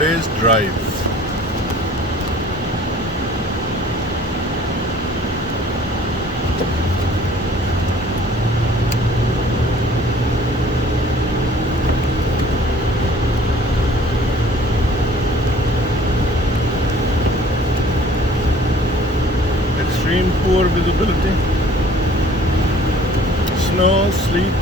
day's drive. Extreme poor visibility. Snow, sleet.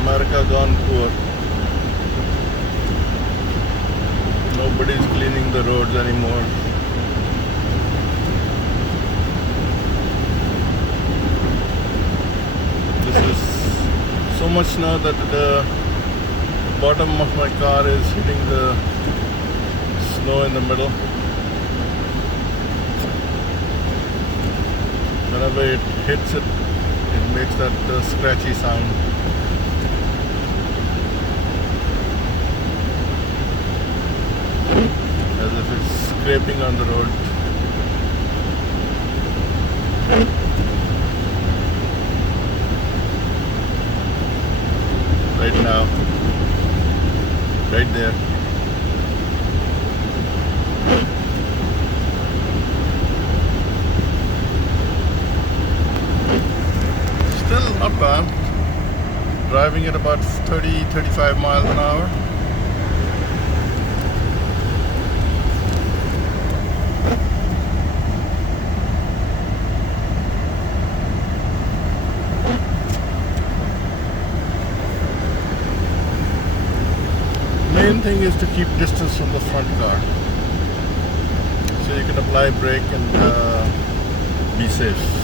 America gone poor. Nobody's cleaning the roads anymore. This is so much snow that the bottom of my car is hitting the snow in the middle. Whenever it hits it, it makes that scratchy sound. As if it's scraping on the road. Right now. Right there. Still not bad. Driving at about 30-35 miles an hour. Main thing is to keep distance from the front car, so you can apply brake and be safe.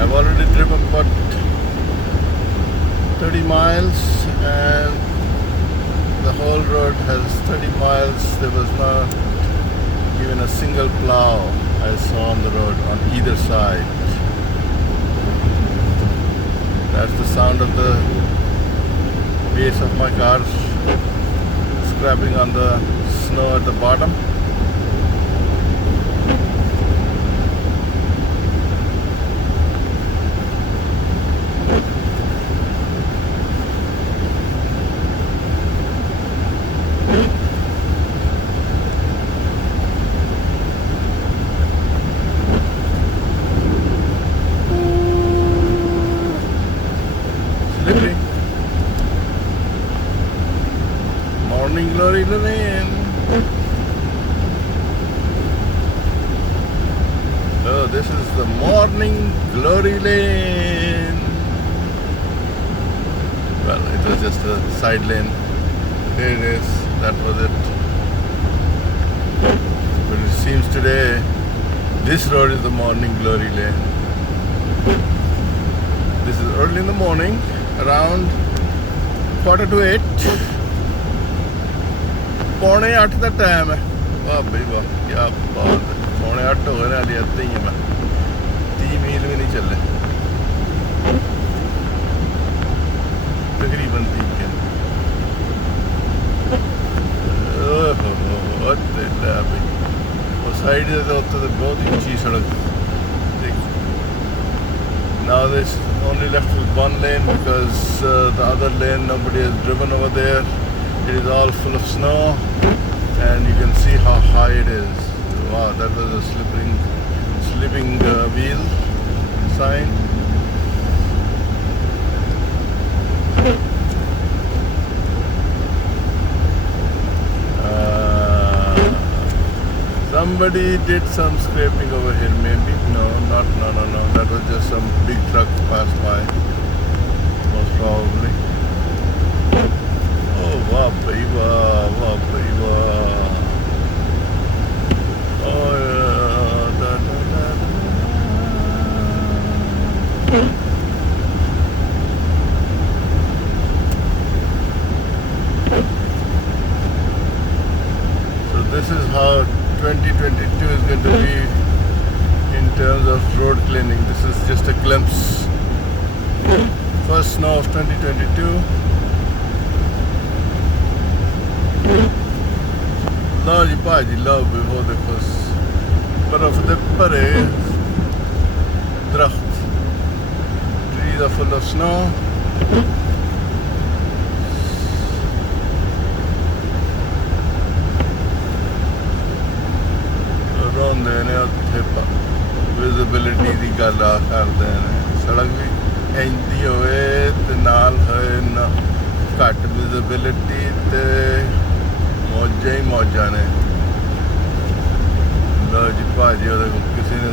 I've already driven about 30 miles and the whole road has 30 miles. There was not even a single plow I saw on the road on either side. That's the sound of the base of my car scraping on the snow at the bottom. Morning glory lane. Oh, this is the morning glory lane. Well, it was just a side lane. There it is. That was it. But it seems today this road is the morning glory lane. This is early in the morning, around 7:45. पौने 8 का time है। वाह भाई वाह, क्या बात है। पौने 8 हो गए ना, अभी आते ही है। मैं 30 मील भी नहीं चले, तकरीबन 3 के। वो साइड से तो बहुत ही ऊंची सड़क। Now there's only left with one lane because the other lane nobody has driven over there. It is all full of snow and you can see how high it is. Wow, that was a slipping wheel sign. Somebody did some scraping over here, maybe. No. That was just some big truck passed by, most probably. Oh, wow, baby, wow. Oh, yeah. going to be in terms of road cleaning. This is just a glimpse. First snow of 2022. ਲਓ ਜੀ ਭਾਜੀ, ਲਓ ਵੀ ਉਹ ਦੇਖੋ ਬਰਫ਼ ਦੇ ਭਰੇ ਦਰਖਤ, trees are full of snow. ਰੋਂਦੇ ਨੇ ਉੱਥੇ ਵਿਜ਼ਿਬਿਲਿਟੀ ਦੀ ਗੱਲ ਕਰਦੇ ਨੇ, ਸੜਕ ਵੀ ਇੰਦੀ ਹੋਵੇ ਤੇ ਨਾਲ ਹੋਏ ਨਾ ਘੱਟ ਵਿਜ਼ਿਬਿਲਿਟੀ ਤੇ ਮੌਜਾਂ ਹੀ ਮੌਜਾਂ ਨੇ। ਲਓ ਜੀ ਭਾਜੀ, ਉਹਦੇ ਕਿਸੇ ਨੇ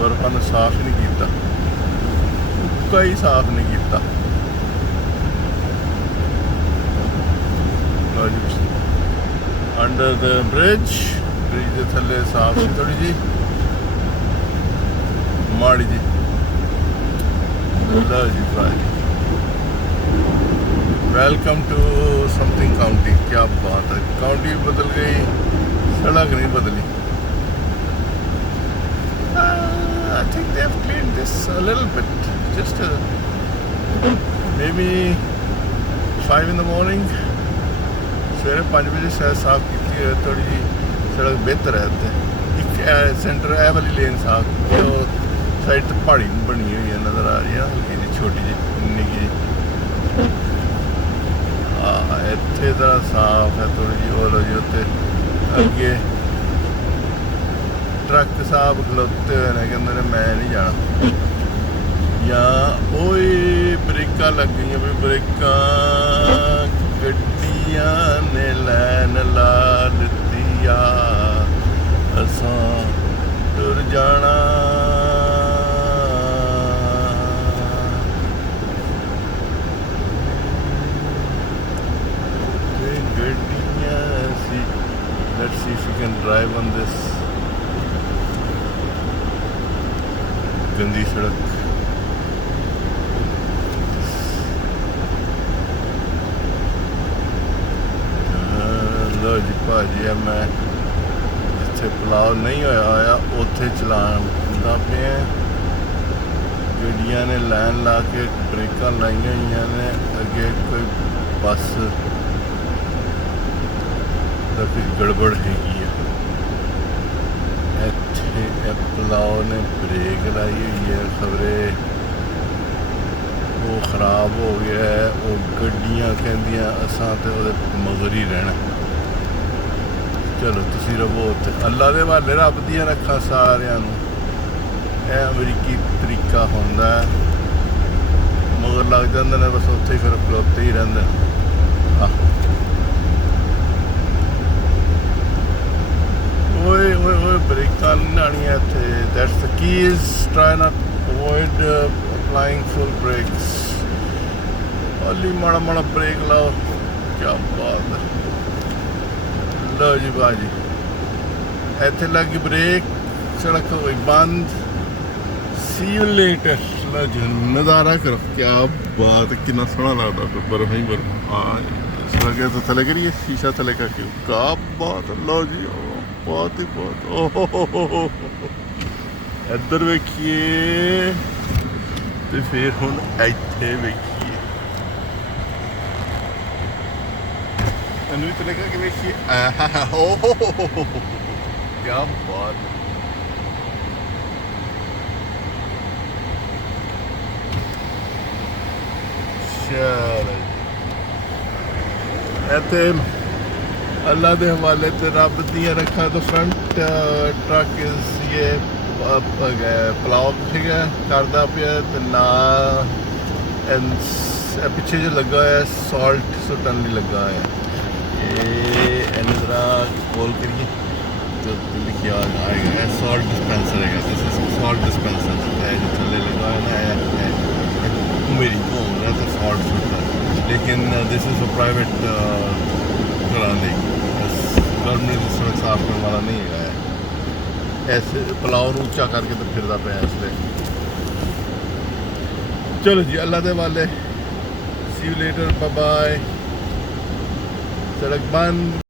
ਬਰਫਾਂ ਨੂੰ ਸਾਫ਼ ਹੀ ਨਹੀਂ ਕੀਤਾ, ਕੋਈ ਸਾਫ਼ ਨਹੀਂ ਕੀਤਾ। ਲਓ ਜੀ, ਅੰਡਰ ਦ ਬ੍ਰਿਜ ਦੇ ਥੱਲੇ ਸਾਫ਼ ਸੀ ਥੋੜੀ ਜੀ, ਮਾੜੀ ਜੀ। ਲਓ ਜੀ ਭਾਜੀ, वेलकम टू समथिंग काउंटी। क्या बात है, काउंटी बदल गई, सड़क नहीं बदली। I think they have cleaned this a little bit, just maybe 5 in the morning। सवेरे 5 बजे शायद साफ की थोड़ी जी सड़क बेहतर है। एक सेंटर ए वाली लेन साफ की, साइड तो पहाड़ी बनी हुई है नज़र आ रही है, हल्की जी छोटी जी निकी जी। ਇੱਥੇ ਤਾਂ ਸਾਫ਼ ਹੈ ਥੋੜੀ ਜਿਹੀ। ਉਹ ਲਓ ਜੀ, ਉੱਥੇ ਅੱਗੇ ਟਰੱਕ ਸਾਹਿਬ ਖਲੋਤੇ ਹੋਏ ਨੇ, ਕਹਿੰਦੇ ਨੇ ਮੈਂ ਨਹੀਂ ਜਾਣਾ। ਜਾਂ ਓਏ ਬ੍ਰੇਕਾਂ ਲੱਗ ਗਈਆਂ ਵੀ, ਬ੍ਰੇਕਾਂ ਗੱਡੀਆਂ ਨੇ ਲੈਣ ਲਾ ਦਿੱਤੀ ਆ, ਅਸਾਂ ਤੁਰ ਜਾਣਾ। Let's see if we can drive on this gandi sadak। लो जी भाजी, मैं जिथे पलाव नहीं होया होया उत्थे चलाना पे गड्डियां ने लाइन ला के ब्रेकां लाइया हुई ने। अगे कोई बस कुछ गड़बड़ हैगी है। इत्थे पलाव ने ब्रेक लाई हुई है, खबरे वो खराब हो गया है। वो गड्डियां कहंदियां असां ते ओहदे मगर ही रहना। चलो तुसी रवो उत्थे, अल्लाह दे हवाले, रब दियां रखा सारियां नूं। यह अमरीकी तरीका हुंदा है, मगर लग जांदे ने बस उत्थे ही, फिर खलोते ही रहिंदे ने। ओए ओए ओए, ब्रेकां नहीं लानियां इत्थे। That's the keys, try not avoid applying full brakes. ओली माड़ा माड़ा ब्रेक लाओ, क्या बात है। लो जी भाजी, इत्थे लगी ब्रेक, सड़क हो गई बंद। सी यू लेटर। लो जी, नज़ारा करो, क्या बात है, कितना सोहना लगता है बर्फ ही बर्फ। हाँ, लगे तो थले करिए, शीशा थले करके, क्या बात है। लो जी, बहुत ही बहुत, ओहो इधर वेखिए तो फिर हुण इत्थे वेखिए, इन्हूं भी तरीका कि वेखिए, ओहो क्या बात। चलो इत्थे अल्लाह के हवाले से, रब दियां रखा। तो फ्रंट ट्रक इज ये पलाव करता पिया, ना पिछे जो लगा है सॉल्ट सुटन नहीं लगा है। ये जरा कॉल करिए तो लिखिया आएगा, सॉल्ट डिस्पेंसर है। दिस इज सॉल्ट डिस्पेंसर है, जो थले लगा है ना, मेरी घूम रहा था सॉल्ट सुटन। लेकिन दिस इज फॉर प्राइवेट कराने, गवर्नमेंट सड़क साफ करने वाला नहीं है। ऐसे पलाव ऊंचा करके तो फिरदा पे इसलिए। चलो जी, अल्लाह दे वाले, सी यू लेटर, बाय बाय। सड़क बंद।